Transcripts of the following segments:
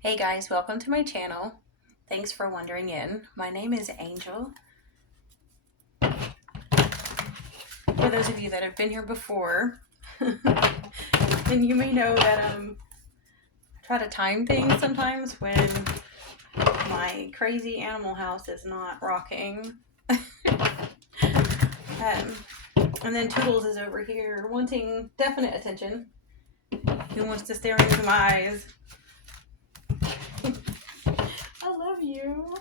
Hey guys, welcome to my channel. Thanks for wandering in. My name is Angel. For those of you that have been here before, then you may know that I try to time things sometimes when my crazy animal house is not rocking. And then Toodles is over here wanting definite attention. He wants to stare into my eyes. I love you.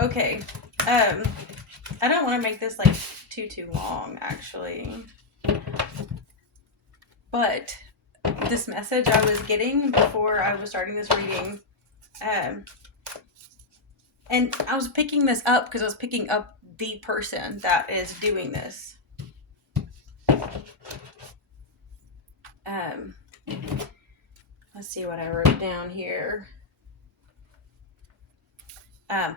Okay. I don't want to make this like too long, actually. But this message I was getting before I was starting this reading, and I was picking this up because I was picking up the person that is doing this. Um, let's see what I wrote down here.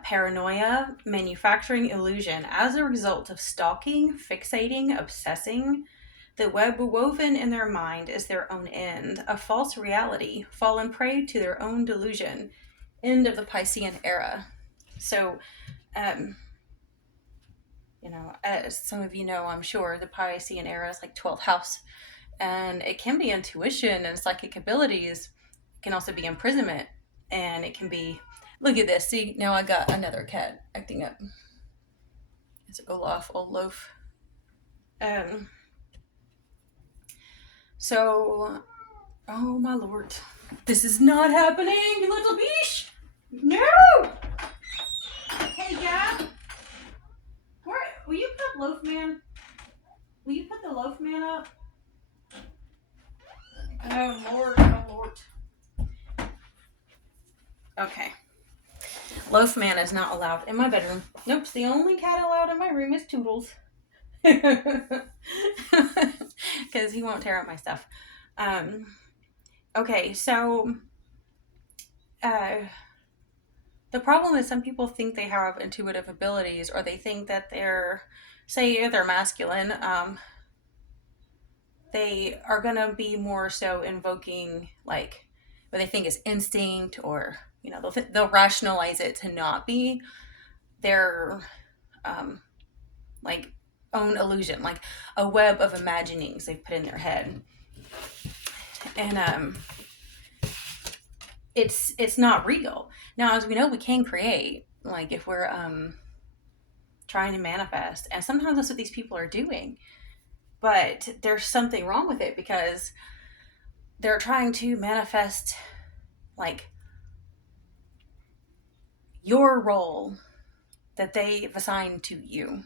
Paranoia, manufacturing illusion as a result of stalking, fixating, obsessing. The web woven in their mind is their own end, a false reality, fallen prey to their own delusion. End of the Piscean era. So, as some of you know, I'm sure, the Piscean era is like 12th house. And it can be intuition and psychic abilities. It can also be imprisonment. And it can be, look at this. See, now I got another cat acting up. It's Olaf, old loaf. So, oh my lord. This is not happening, you little beesh! No! Hey, Gab. Will you put Loaf Man? Will you put the Loaf Man up? Oh Lord, oh Lord. Okay. Loaf Man is not allowed in my bedroom. Nope, the only cat allowed in my room is Toodles. Because he won't tear up my stuff. Okay, so the problem is some people think they have intuitive abilities, or they think that they're masculine. They are going to be more so invoking like what they think is instinct, or they'll rationalize it to not be their like own illusion, like a web of imaginings they've put in their head. And it's not real. Now, as we know, we can create, like if we're trying to manifest, and sometimes that's what these people are doing. But there's something wrong with it, because they're trying to manifest like your role that they've assigned to you.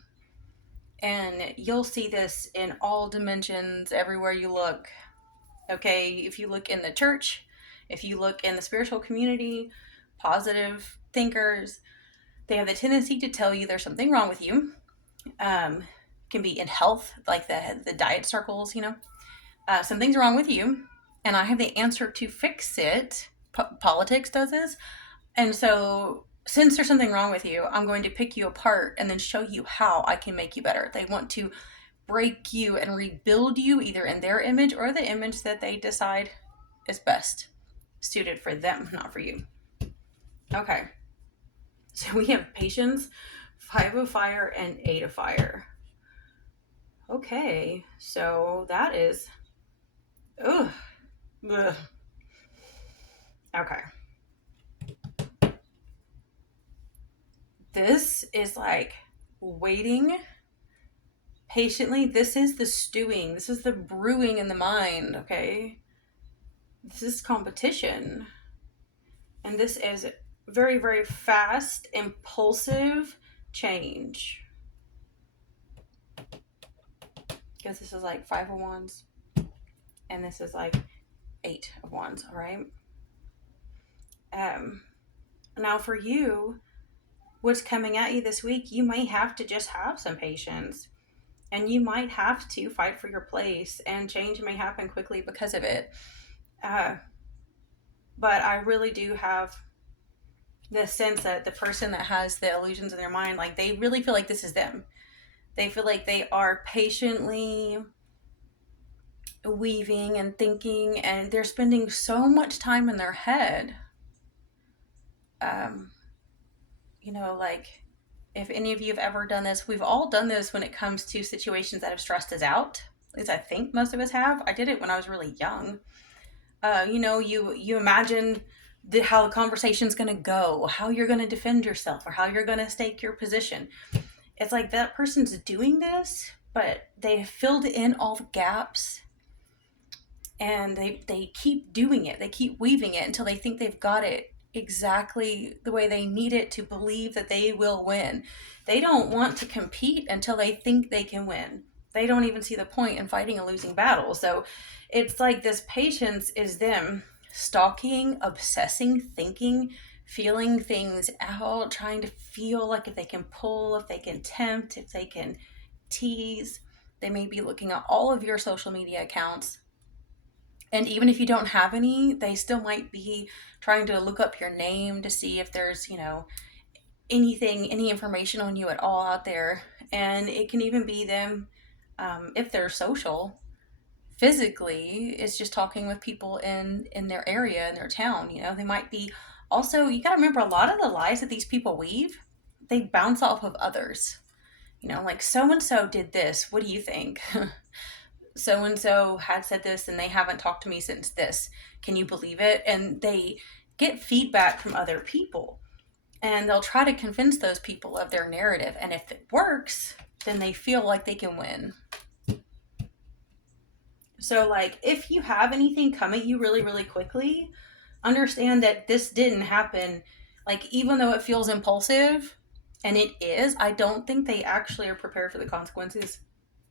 And you'll see this in all dimensions, everywhere you look. Okay, if you look in the church, if you look in the spiritual community, positive thinkers, they have the tendency to tell you there's something wrong with you. Can be in health, like the diet circles, something's wrong with you, and I have the answer to fix it. Politics does this. And so, since there's something wrong with you, I'm going to pick you apart and then show you how I can make you better. They want to break you and rebuild you, either in their image or the image that they decide is best suited for them, not for you. Okay. So we have patience, 5 of fire, and 8 of fire. Okay. So that is... Ugh. Ugh. Okay. This is like waiting patiently. This is the stewing. This is the brewing in the mind, okay? This is competition. And this is very, very fast, impulsive change. Because this is like 5 of wands. And this is like 8 of wands, all right? Now for you, what's coming at you this week, you might have to just have some patience. And you might have to fight for your place, and change may happen quickly because of it. But I really do have the sense that the person that has the illusions in their mind, like they really feel like this is them. They feel like they are patiently weaving and thinking, and they're spending so much time in their head. Um, like, if any of you have ever done this, we've all done this when it comes to situations that have stressed us out. At least I think most of us have. I did it when I was really young. You imagine how the conversation's going to go, how you're going to defend yourself, or how you're going to stake your position. It's like that person's doing this, but they filled in all the gaps, and they keep doing it. They keep weaving it until they think they've got it exactly the way they need it to believe that they will win. They don't want to compete until they think they can win. They don't even see the point in fighting a losing battle. So it's like this patience is them stalking, obsessing, thinking, feeling things out, trying to feel like if they can pull, if they can tempt, if they can tease. They may be looking at all of your social media accounts, and even if you don't have any, they still might be trying to look up your name to see if there's, anything, any information on you at all out there. And it can even be them, if they're social, physically, it's just talking with people in their area, in their town. They might be also, you got to remember, a lot of the lies that these people weave, they bounce off of others. Like, so and so did this. What do you think? So and so had said this and they haven't talked to me since this. Can you believe it? And they get feedback from other people, and they'll try to convince those people of their narrative. And if it works, then they feel like they can win. So, like, if you have anything come at you really, really quickly, understand that this didn't happen. Like, even though it feels impulsive, and it is, I don't think they actually are prepared for the consequences.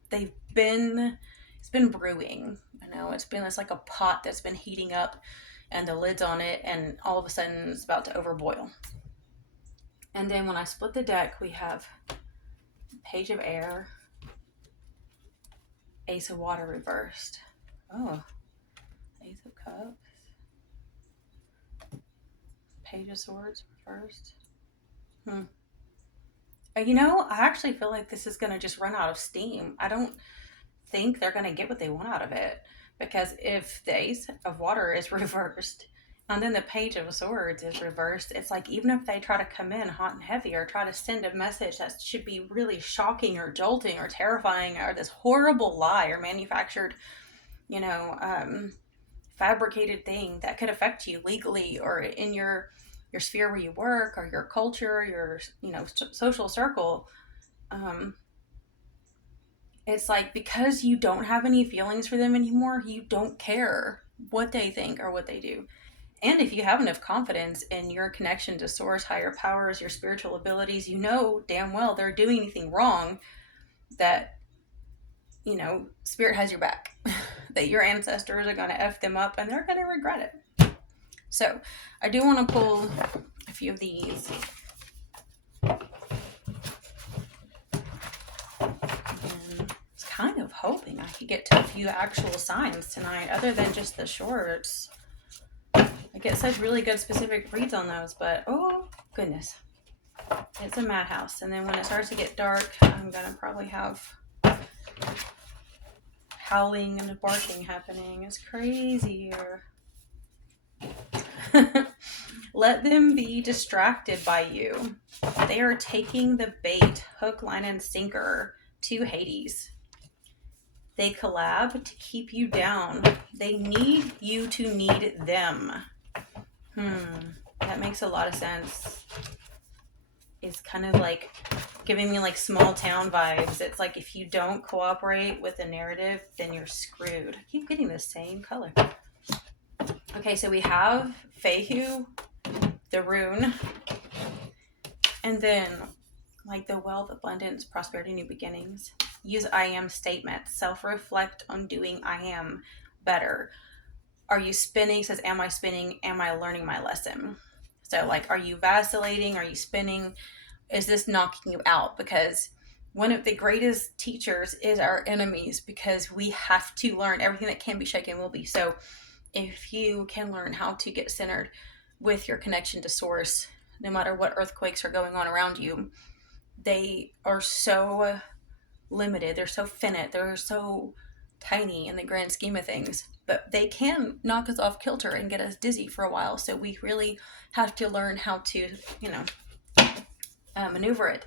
They've been It's been brewing. It's like a pot that's been heating up, and the lid's on it, and all of a sudden it's about to overboil. And then when I split the deck, we have Page of Air, Ace of Water reversed. Oh, Ace of Cups, Page of Swords reversed. I actually feel like this is going to just run out of steam. I don't think they're going to get what they want out of it, because if the Ace of Water is reversed and then the Page of Swords is reversed, it's like, even if they try to come in hot and heavy or try to send a message that should be really shocking or jolting or terrifying, or this horrible lie or manufactured, you know um, fabricated thing that could affect you legally or in your sphere where you work, or your culture, your social circle. um, it's like, because you don't have any feelings for them anymore, you don't care what they think or what they do. And if you have enough confidence in your connection to source, higher powers, your spiritual abilities, you know damn well they're doing anything wrong, that spirit has your back. That your ancestors are going to F them up and they're going to regret it. So I do want to pull a few of these. Kind of hoping I could get to a few actual signs tonight, other than just the shorts. I get such really good specific reads on those, but oh goodness, it's a madhouse. And then when it starts to get dark, I'm gonna probably have howling and barking happening. It's crazy here. Let them be distracted by you. They are taking the bait, hook, line, and sinker to Hades. They collab to keep you down. They need you to need them. That makes a lot of sense. It's kind of like giving me like small town vibes. It's like, if you don't cooperate with the narrative, then you're screwed. I keep getting the same color. Okay, so we have Fehu, the rune, and then like the wealth, abundance, prosperity, new beginnings. Use I am statements. Self-reflect on doing I am better. Are you spinning? Says, am I spinning? Am I learning my lesson? So like, are you vacillating? Are you spinning? Is this knocking you out? Because one of the greatest teachers is our enemies, because we have to learn. Everything that can be shaken will be. So if you can learn how to get centered with your connection to source, no matter what earthquakes are going on around you, they are so limited. They're so finite. They're so tiny in the grand scheme of things, but they can knock us off kilter and get us dizzy for a while. So we really have to learn how to, maneuver it.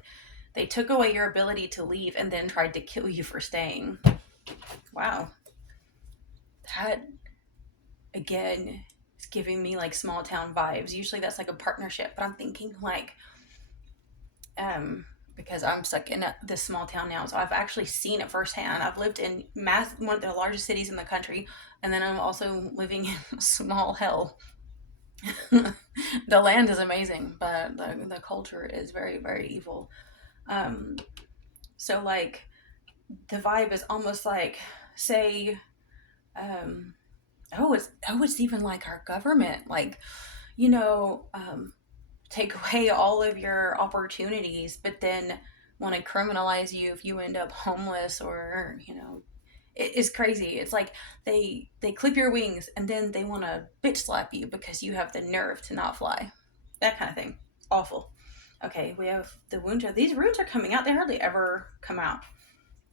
They took away your ability to leave and then tried to kill you for staying. Wow. That, again, is giving me like small town vibes. Usually that's like a partnership, but I'm thinking like, because I'm stuck in this small town now, so I've actually seen it firsthand. I've lived in one of the largest cities in the country, and then I'm also living in a small hell. The land is amazing, but the culture is very, very evil. Um, so like the vibe is almost like, say, um, it's even like our government, like, you know, take away all of your opportunities, but then want to criminalize you if you end up homeless, or it is crazy. It's like they clip your wings and then they want to bitch slap you because you have the nerve to not fly. That kind of thing. Awful. Okay, we have the Wunjo. These roots are coming out. They hardly ever come out.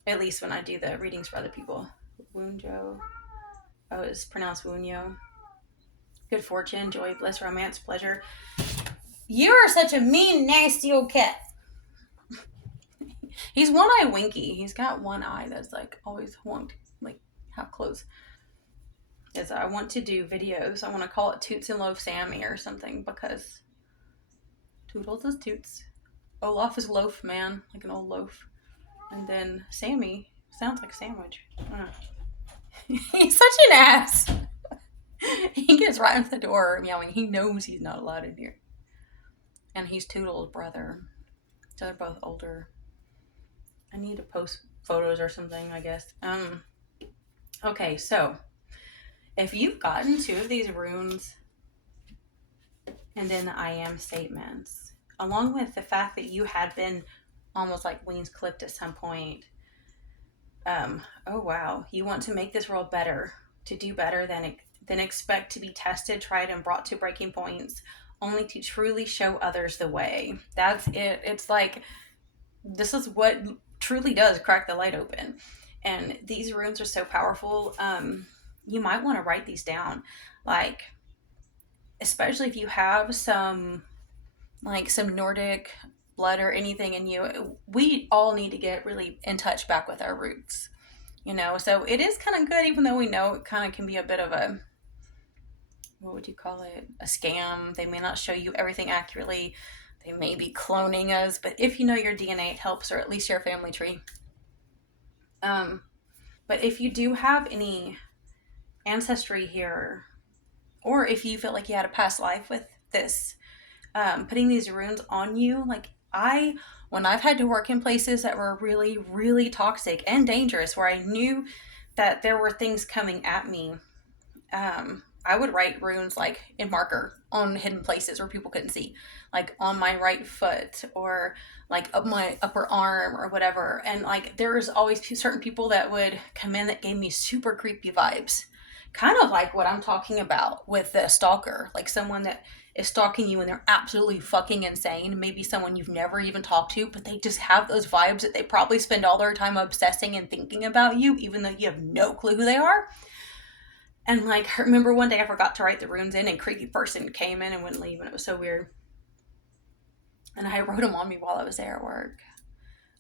At least when I do the readings for other people. Wunjo. Oh, it's pronounced Wunyo. Good fortune, joy, bliss, romance, pleasure. You are such a mean, nasty old cat. He's one eye winky. He's got one eye that's like always won't like half closed. Yes, I want to do videos. I want to call it Toots and Loaf Sammy or something, because Toodles is Toots. Olaf is Loaf Man, like an old loaf. And then Sammy sounds like sandwich. He's such an ass. He gets right into the door meowing. He knows he's not allowed in here. And he's Toodles' brother. So they're both older. I need to post photos or something, I guess. Okay, so if you've gotten 2 of these runes and then the I am statements, along with the fact that you had been almost like wings clipped at some point, oh wow, you want to make this world better, to do better than expect to be tested, tried, and brought to breaking points, only to truly show others the way. That's it. It's like, this is what truly does crack the light open. And these runes are so powerful. You might want to write these down, like, especially if you have some Nordic blood or anything in you. We all need to get really in touch back with our roots, so it is kind of good, even though we know it kind of can be a bit of a, what would you call it, a scam. They may not show you everything accurately. They may be cloning us, but if you know your DNA, it helps, or at least your family tree. But if you do have any ancestry here, or if you feel like you had a past life with this, putting these runes on you, like when I've had to work in places that were really, really toxic and dangerous, where I knew that there were things coming at me, I would write runes like in marker on hidden places where people couldn't see, like on my right foot, or like up my upper arm or whatever. And like there was always certain people that would come in that gave me super creepy vibes, kind of like what I'm talking about with the stalker, like someone that is stalking you and they're absolutely fucking insane. Maybe someone you've never even talked to, but they just have those vibes that they probably spend all their time obsessing and thinking about you, even though you have no clue who they are. And like, I remember one day I forgot to write the runes in, and creepy person came in and wouldn't leave, and it was so weird. And I wrote them on me while I was there at work.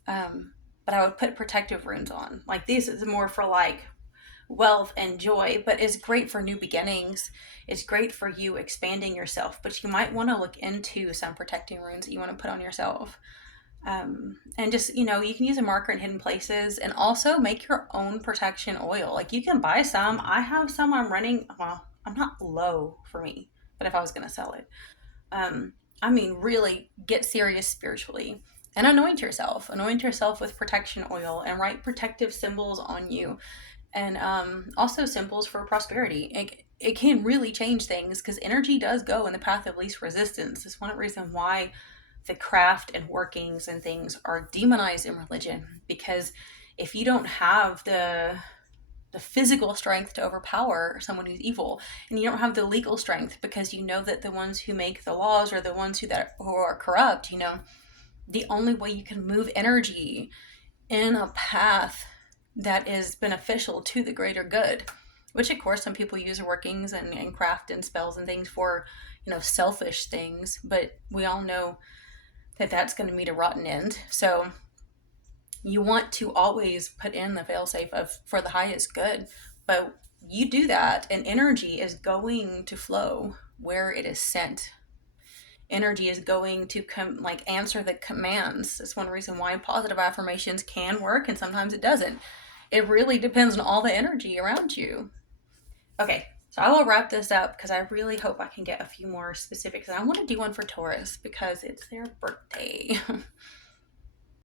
But I would put protective runes on. Like, this is more for like wealth and joy, but it's great for new beginnings. It's great for you expanding yourself, but you might want to look into some protecting runes that you want to put on yourself. And just, you can use a marker in hidden places, and also make your own protection oil. Like, you can buy some. I have some I'm running. Well, I'm not low for me, but if I was going to sell it, really get serious spiritually and anoint yourself with protection oil, and write protective symbols on you. And also symbols for prosperity. It can really change things, because energy does go in the path of least resistance. It's one reason why the craft and workings and things are demonized in religion, because if you don't have the physical strength to overpower someone who's evil, and you don't have the legal strength, because you know that the ones who make the laws are the ones who are corrupt, the only way you can move energy in a path that is beneficial to the greater good. Which, of course, some people use workings and craft and spells and things for, selfish things, but we all know that that's going to meet a rotten end. So you want to always put in the failsafe of for the highest good, but you do that, and energy is going to flow where it is sent. Energy is going to answer the commands. That's one reason why positive affirmations can work and sometimes it doesn't. It really depends on all the energy around you. Okay, so I will wrap this up because I really hope I can get a few more specifics. And I want to do one for Taurus because it's their birthday.